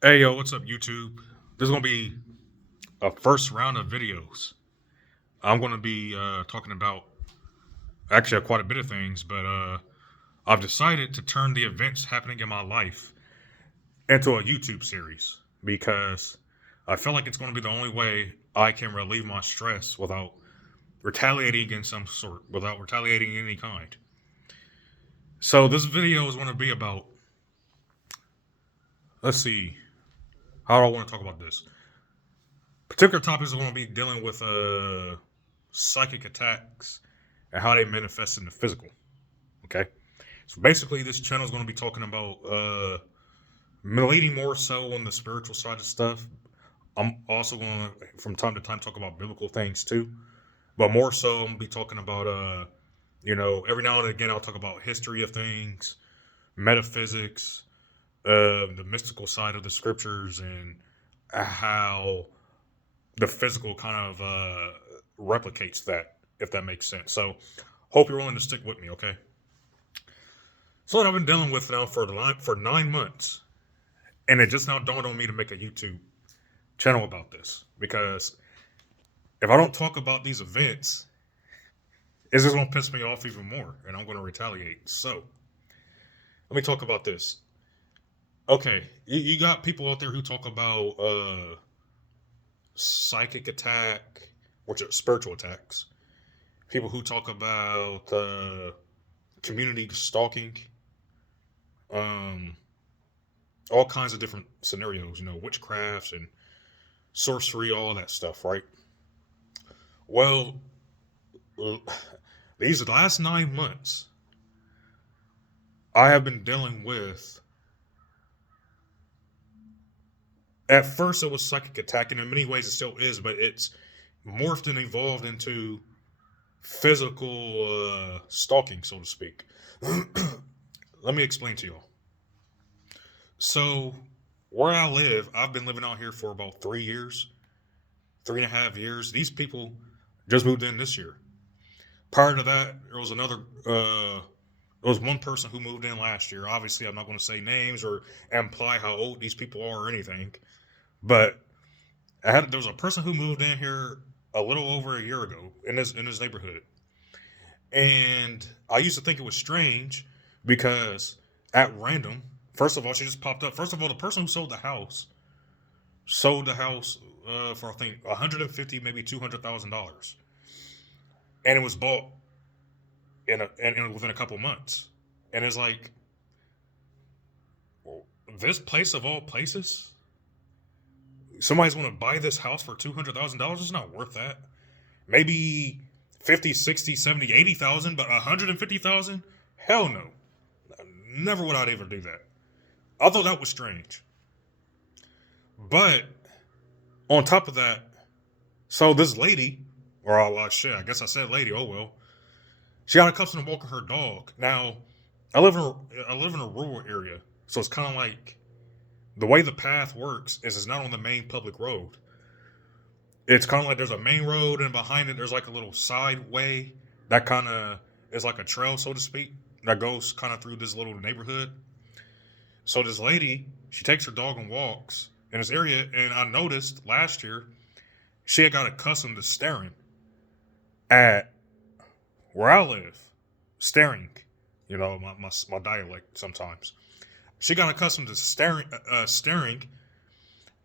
Hey yo, what's up YouTube? This is gonna be a first round of videos. I'm gonna be talking about actually quite a bit of things, but I've decided to turn the events happening in my life into a YouTube series because I feel like it's gonna be the only way I can relieve my stress without retaliating in some sort, without retaliating in any kind. So this video is gonna be about, let's see, how do I want to talk about this? Particular topics are going to be dealing with psychic attacks and how they manifest in the physical. Okay, so basically, this channel is going to be talking about leading more so on the spiritual side of stuff. I'm also going to, from time to time, talk about biblical things too, but more so, I'm going to be talking about every now and again, I'll talk about history of things, metaphysics, the mystical side of the scriptures, and how the physical kind of replicates that, if that makes sense. So, hope you're willing to stick with me, okay? So, what I've been dealing with now for 9 months, and it just now dawned on me to make a YouTube channel about this because if I don't talk about these events, it's just gonna piss me off even more, and I'm gonna retaliate. So, let me talk about this. Okay, you got people out there who talk about psychic attack, which are spiritual attacks. People who talk about community stalking, um, all kinds of different scenarios, witchcrafts and sorcery, all that stuff, right? Well, these last 9 months, I have been dealing with. At first, it was psychic attack, and in many ways, it still is, but it's morphed and evolved into physical stalking, so to speak. Let me explain to y'all. So, where I live, I've been living out here for about 3 years, 3.5 years. These people just moved in this year. Prior to that, there was one person who moved in last year. Obviously, I'm not going to say names or imply how old these people are or anything, but there was a person who moved in here a little over a year ago in this neighborhood, and I used to think it was strange because at random, first of all, she just popped up. First of all, the person who sold the house for I think 150, maybe $200,000, and it was bought within a couple months. And it's like, well, this place of all places, somebody's going to buy this house for $200,000. It's not worth that. Maybe 50, 60, 70, 80,000, but 150,000? Hell no. Never would I ever do that. I thought that was strange. But on top of that, so this lady, or shit, I guess I said lady. Oh well, she got accustomed to walking her dog. Now, I live in a rural area, so it's kind of like the way the path works is it's not on the main public road. It's kind of like there's a main road, and behind it there's like a little side way that kind of is like a trail, so to speak, that goes kind of through this little neighborhood. So this lady, she takes her dog and walks in this area, and I noticed last year she had got accustomed to staring at where I live, staring. My dialect sometimes. She got accustomed to staring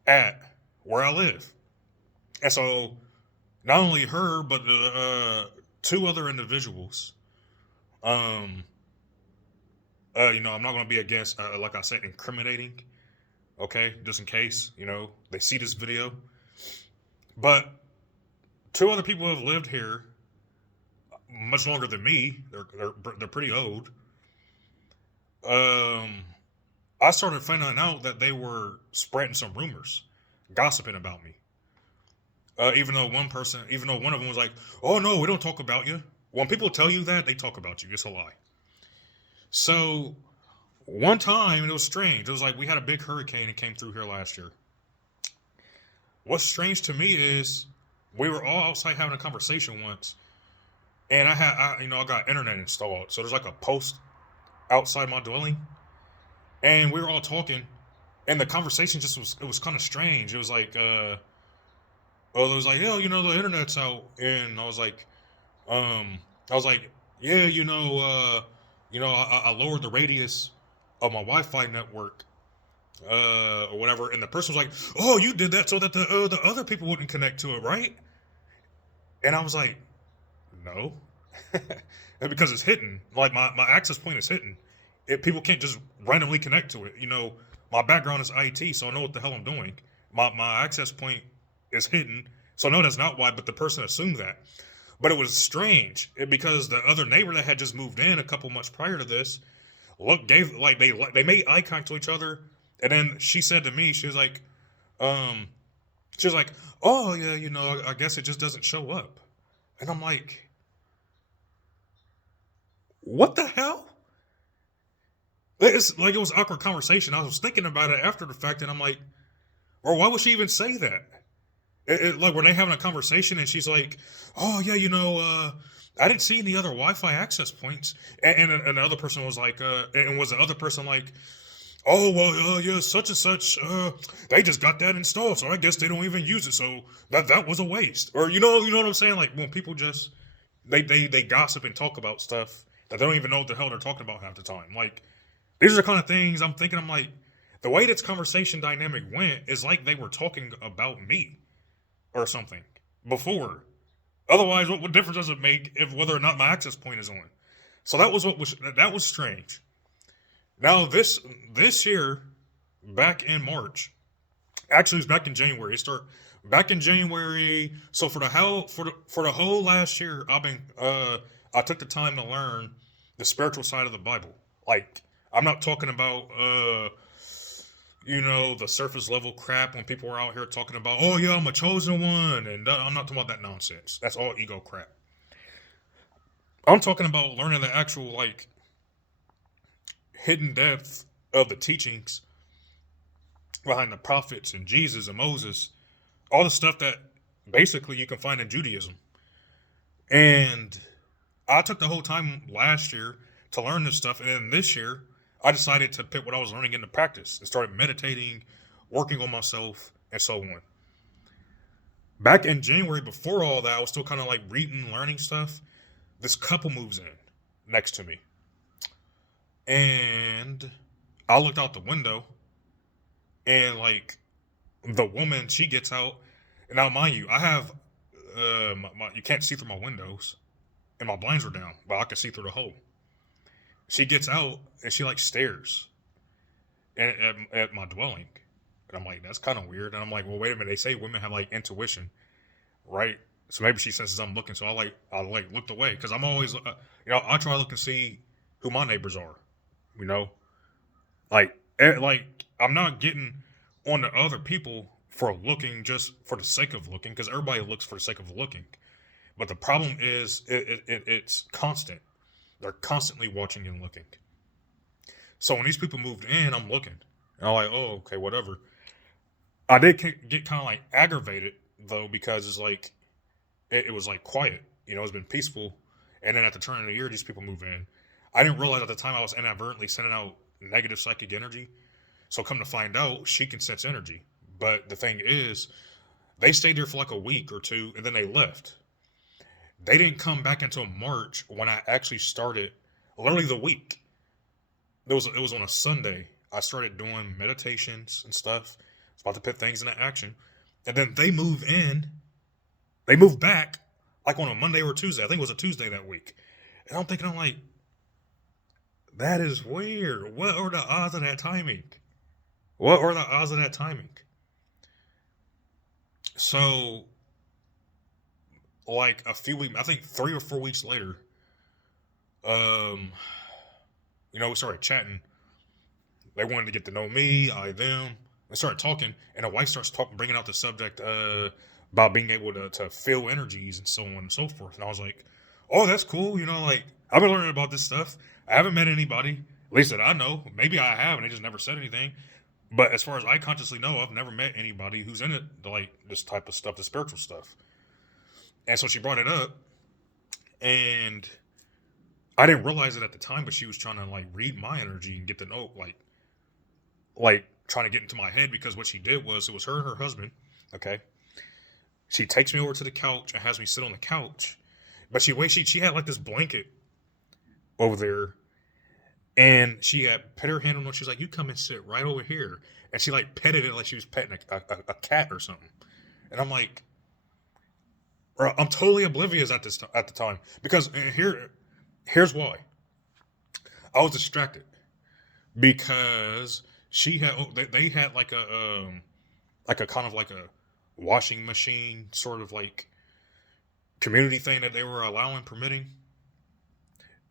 at where I live, and so not only her but two other individuals. Um, I'm not going to be against, like I said, incriminating. Okay, just in case they see this video, but two other people have lived here much longer than me. They're pretty old. Um, I started finding out that they were spreading some rumors, gossiping about me. Even though one of them was like, "Oh no, we don't talk about you." When people tell you that, they talk about you. It's a lie. So one time, it was strange. It was like we had a big hurricane that came through here last year. What's strange to me is we were all outside having a conversation once, and I got internet installed, so there's like a post outside my dwelling, and we were all talking, And the conversation just was, it was kind of strange. It was like, oh, it was like, yeah, the internet's out. And um, I was like, yeah, I lowered the radius of my Wi-Fi network, or whatever. And the person was like, oh, you did that so that the other people wouldn't connect to it, right? And I was like, no. Because it's hidden. Like my access point is hidden. People can't just randomly connect to it. My background is IT, so I know what the hell I'm doing. My access point is hidden, so no, that's not why. But the person assumed that. But it was strange because the other neighbor that had just moved in a couple months prior to this, gave like they made eye contact to each other, and then she said to me, um, she was like, oh yeah, I guess it just doesn't show up, and I'm like, what the hell? It's like it was an awkward conversation. I was thinking about it after the fact, and I'm like, or why would she even say that? Like, were they having a conversation, and she's like, "Oh yeah, I didn't see any other Wi-Fi access points," and the other person was like, and was the other person like, "Oh well, yeah, such and such, they just got that installed, so I guess they don't even use it, so that was a waste," or you know what I'm saying? Like when people just they gossip and talk about stuff that they don't even know what the hell they're talking about half the time. Like these are the kind of things I'm thinking. I'm like, the way this conversation dynamic went is like they were talking about me or something before. Otherwise, what difference does it make if whether or not my access point is on? So that was strange. Now this year, back in March, actually it was back in January. It started back in January. So for the whole last year, I took the time to learn the spiritual side of the Bible. Like I'm not talking about the surface level crap when people are out here talking about, oh yeah, I'm a chosen one, and I'm not talking about that nonsense. That's all ego crap. I'm talking about learning the actual like hidden depth of the teachings behind the prophets and Jesus and Moses, all the stuff that basically you can find in Judaism. And I took the whole time last year to learn this stuff, and then this year I decided to put what I was learning into practice and started meditating, working on myself, and so on. Back in January, before all that, I was still kind of like reading, learning stuff. This couple moves in next to me, and I looked out the window, and like the woman, she gets out. And now, mind you, I have you can't see through my windows, and my blinds are down, but I can see through the hole. She gets out and she like stares at my dwelling, and I'm like, that's kind of weird. And I'm like, well, wait a minute. They say women have like intuition, right? So maybe she senses I'm looking. So I looked away because I'm always I try to look and see who my neighbors are, you know, like I'm not getting on to other people for looking just for the sake of looking because everybody looks for the sake of looking. But the problem is it's constant. They're constantly watching and looking. So when these people moved in, I'm looking. And I'm like, oh, okay, whatever. I did get kind of like aggravated though because it's like it was like quiet. It's been peaceful, and then at the turn of the year, these people move in. I didn't realize at the time I was inadvertently sending out negative psychic energy. So come to find out, she can sense energy. But the thing is, they stayed there for like a week or two, and then they left. They didn't come back until March when I actually started literally the week. It was on a Sunday. I started doing meditations and stuff. I was about to put things into action. And then they move in. They moved back like on a Monday or Tuesday. I think it was a Tuesday that week. And I'm like, that is weird. What are the odds of that timing? What are the odds of that timing? So, like a few weeks, I think 3 or 4 weeks later, um, we started chatting. They wanted to get to know me, I them. They started talking, and the wife starts talking, bringing out the subject about being able to feel energies and so on and so forth. And I was like, oh, that's cool. Like I've been learning about this stuff. I haven't met anybody, at least that I know. Maybe I have, and they just never said anything. But as far as I consciously know, I've never met anybody who's in it, like this type of stuff, the spiritual stuff. And so she brought it up, and I didn't realize it at the time, but she was trying to like read my energy and get to know, like trying to get into my head because what she did was it was her and her husband. Okay, she takes me over to the couch and has me sit on the couch, but she had like this blanket over there, and she had put her hand on it. She was like, "You come and sit right over here," and she like petted it like she was petting a cat or something. And I'm like, bro, I'm totally oblivious at the time because here's why. I was distracted because they had like a kind of like a washing machine sort of like community thing that they were allowing permitting,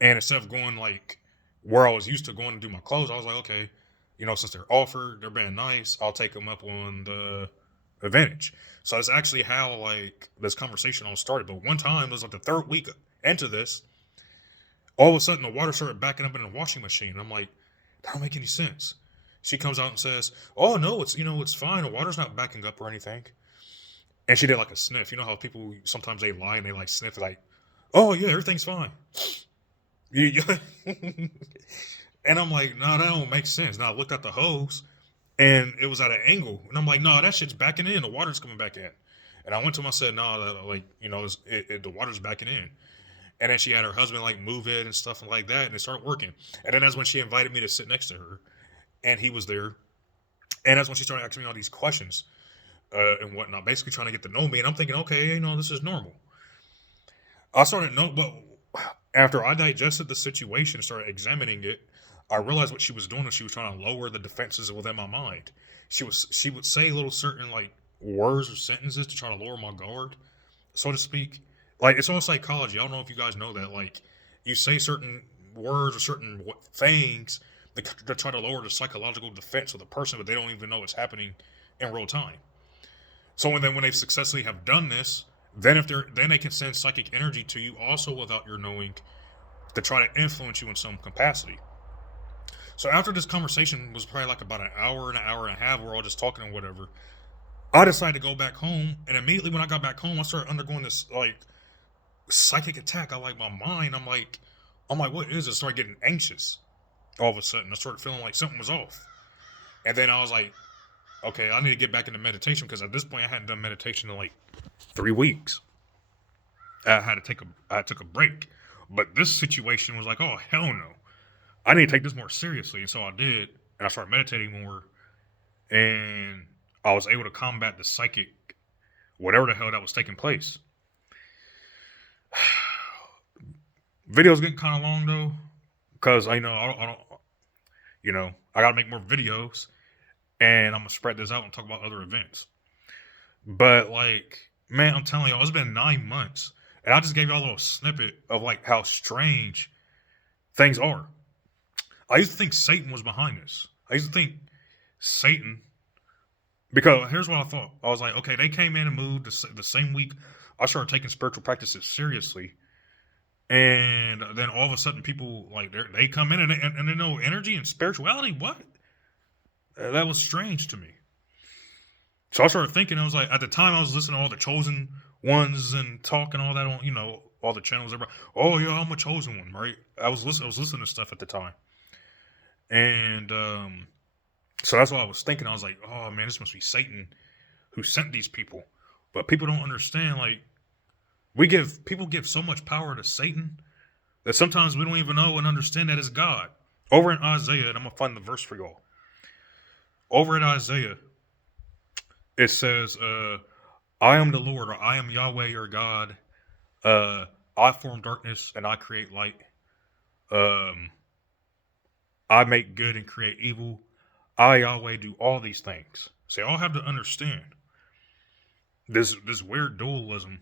and instead of going like where I was used to going to do my clothes, I was like, okay, since they're offered, they're being nice, I'll take them up on the advantage. So that's actually how like this conversation all started. But one time, it was like the third week into this, all of a sudden the water started backing up in the washing machine. I'm like, that don't make any sense. She comes out and says, "Oh no, it's fine. The water's not backing up or anything." And she did like a sniff. You know how people sometimes they lie and they like sniff like, "Oh yeah, everything's fine." And I'm like, no, that don't make sense. Now I looked at the hose and it was at an angle. And I'm like, no, that shit's backing in. The water's coming back in. And I went to him, I said, no, like, the water's backing in. And then she had her husband like move it and stuff like that. And it started working. And then that's when she invited me to sit next to her. And he was there. And that's when she started asking me all these questions and whatnot, basically trying to get to know me. And I'm thinking, okay, this is normal. I started but after I digested the situation and started examining it, I realized what she was doing is she was trying to lower the defenses within my mind. She would say little certain like words or sentences to try to lower my guard, so to speak. Like it's all psychology. I don't know if you guys know that. Like you say certain words or certain things that try to lower the psychological defense of the person, but they don't even know it's happening in real time. So when they successfully have done this, then they can send psychic energy to you also without your knowing to try to influence you in some capacity. So after this conversation was probably like about an hour and a half, we're all just talking and whatever, I decided to go back home, and immediately when I got back home, I started undergoing this like psychic attack. I like my mind. I'm like, what is it? I started getting anxious all of a sudden. I started feeling like something was off. And then I was like, okay, I need to get back into meditation because at this point I hadn't done meditation in like 3 weeks. I took a break. But this situation was like, oh hell no. I need to take this more seriously. And so I did, and I started meditating more, and I was able to combat the psychic whatever the hell that was taking place. Video's getting kind of long though, because I don't I gotta make more videos, and I'm gonna spread this out and talk about other events. But like, man, I'm telling y'all, it's been 9 months, and I just gave y'all a little snippet of like how strange things are. I used to think Satan was behind this. I used to think Satan, because here's what I thought. I was like, okay, they came in and moved the same week I started taking spiritual practices seriously. And then all of a sudden people, like, they come in and they know energy and spirituality. What? That was strange to me. So I started thinking, I was like, at the time I was listening to all the chosen ones and talking all that on, all the channels. Everybody, oh yeah, I'm a chosen one, right? I was listening to stuff at the time. And so that's what I was thinking. I was like, oh man, this must be Satan who sent these people. But people don't understand, like, people give so much power to Satan that sometimes we don't even know and understand that it's God. Over in Isaiah, and I'm going to find the verse for y'all. Over in Isaiah, it says, I am the Lord, or I am Yahweh your God. I form darkness and I create light. I make good and create evil. I, Yahweh, do all these things. So y'all have to understand this weird dualism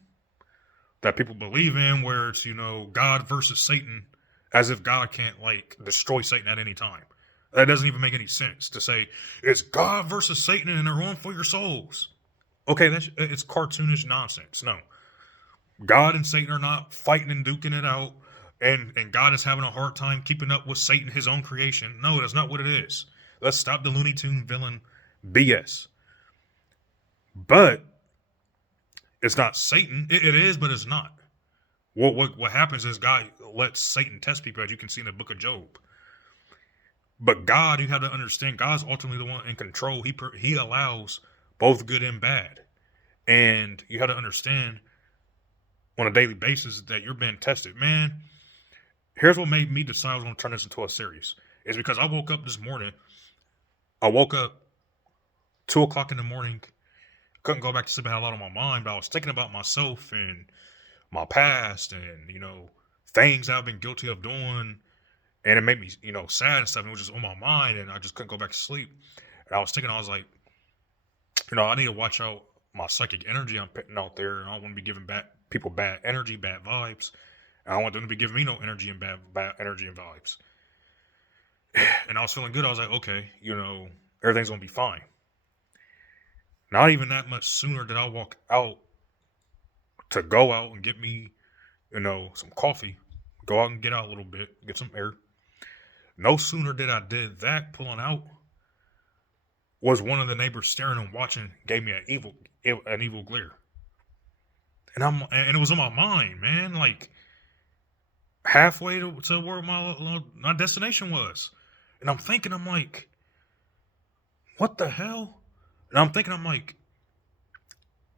that people believe in, where it's, God versus Satan, as if God can't, like, destroy Satan at any time. That doesn't even make any sense to say, it's God versus Satan and they're on for your souls. Okay, it's cartoonish nonsense. No. God and Satan are not fighting and duking it out, and God is having a hard time keeping up with Satan, his own creation. No, that's not what it is. Let's stop the Looney Tune villain BS. But it's not Satan. It is, but it's not. What happens is God lets Satan test people, as you can see in the book of Job. But God, you have to understand, God's ultimately the one in control. He allows both good and bad. And you have to understand on a daily basis that you're being tested. Man, here's what made me decide I was going to turn this into a series. Is because I woke up this morning. I woke up 2 o'clock in the morning. Couldn't go back to sleep. I had a lot on my mind, but I was thinking about myself and my past and, things I've been guilty of doing. And it made me, sad and stuff. It was just on my mind and I just couldn't go back to sleep. And I was thinking, I was like, I need to watch out my psychic energy I'm putting out there. I don't want to be giving people bad energy, bad vibes. I don't want them to be giving me no energy and bad energy and vibes. And I was feeling good. I was like, okay, everything's going to be fine. Not even that much sooner did I walk out to go out and get me, some coffee. Go out and get out a little bit, get some air. No sooner did I did that, pulling out, was one of the neighbors staring and watching, gave me an evil glare. And it was on my mind, man, like halfway to where my destination was. And I'm like, what the hell? And I'm like,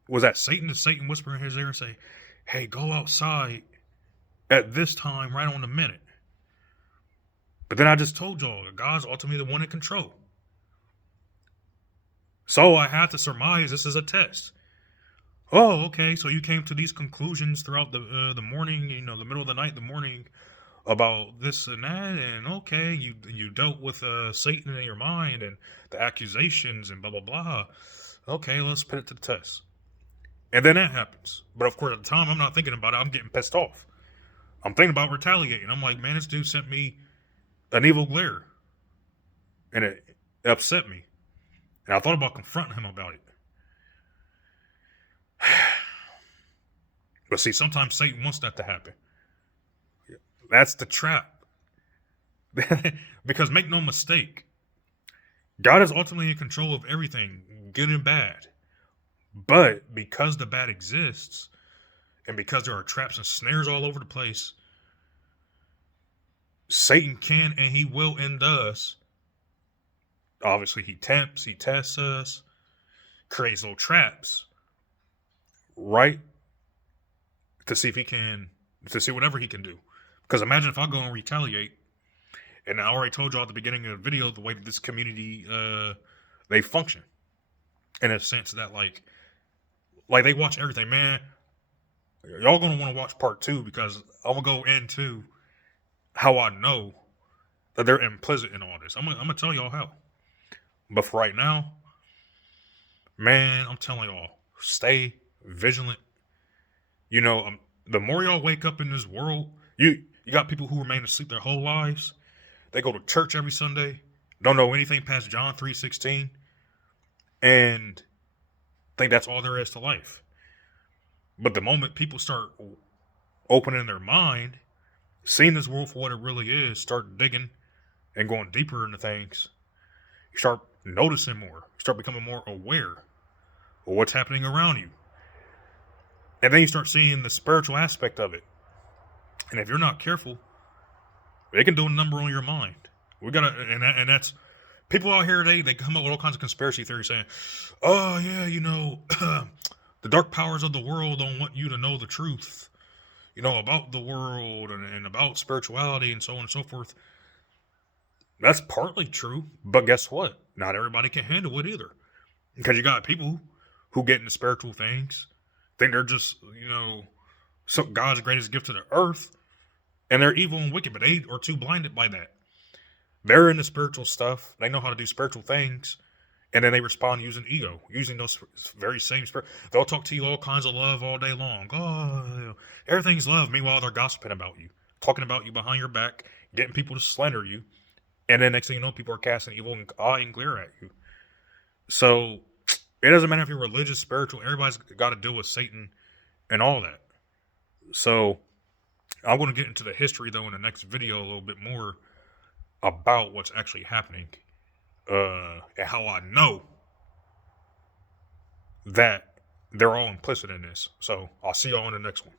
was that Satan? Did Satan whisper in his ear and say, hey, go outside at this time, right on the minute? But then I just told y'all that God's ultimately the one in control. So I had to surmise this is a test. Oh, okay. So you came to these conclusions throughout the morning, the middle of the night, the morning, about this and that, and okay, you dealt with Satan in your mind and the accusations and blah blah blah. Okay, let's put it to the test. And then that happens. But of course, at the time, I'm not thinking about it. I'm getting pissed off. I'm thinking about retaliating. I'm like, man, this dude sent me an evil glare, and it upset me. And I thought about confronting him about it. But see, sometimes Satan wants that to happen. That's the trap. Because make no mistake, God is ultimately in control of everything, good and bad. But because the bad exists, and because there are traps and snares all over the place, Satan can and he will and does. Obviously, he tempts, he tests us, creates little traps, right? To see whatever he can do. Because imagine if I go and retaliate, and I already told you all at the beginning of the video the way that this community, they function. In a sense that, like they watch everything, man. Y'all gonna want to watch part 2 because I'm gonna go into how I know that they're implicit in all this. I'm gonna tell y'all how. But for right now, man, I'm telling y'all, stay vigilant. The more y'all wake up in this world, you got people who remain asleep their whole lives. They go to church every Sunday, don't know anything past John 3:16, and think that's all there is to life. But the moment people start opening their mind, seeing this world for what it really is, start digging and going deeper into things, you start noticing more. You start becoming more aware of what's happening around you. And then you start seeing the spiritual aspect of it. And if you're not careful, it can do a number on your mind. We gotta, and that's people out here today. They come up with all kinds of conspiracy theories saying, "Oh yeah, the dark powers of the world don't want you to know the truth, about the world and about spirituality and so on and so forth." That's partly true, but guess what? Not everybody can handle it either, because you got people who get into spiritual things, think they're just God's greatest gift to the earth, and they're evil and wicked, but they are too blinded by that. They're into spiritual stuff. They know how to do spiritual things. And then they respond using ego, using those very same spirit. They'll talk to you all kinds of love all day long. Oh, everything's love. Meanwhile, they're gossiping about you, talking about you behind your back, getting people to slander you. And then next thing you know, people are casting evil eye and glare at you. So it doesn't matter if you're religious, spiritual. Everybody's got to deal with Satan and all that. So I'm going to get into the history, though, in the next video a little bit more about what's actually happening and how I know that they're all implicit in this. So I'll see y'all in the next one.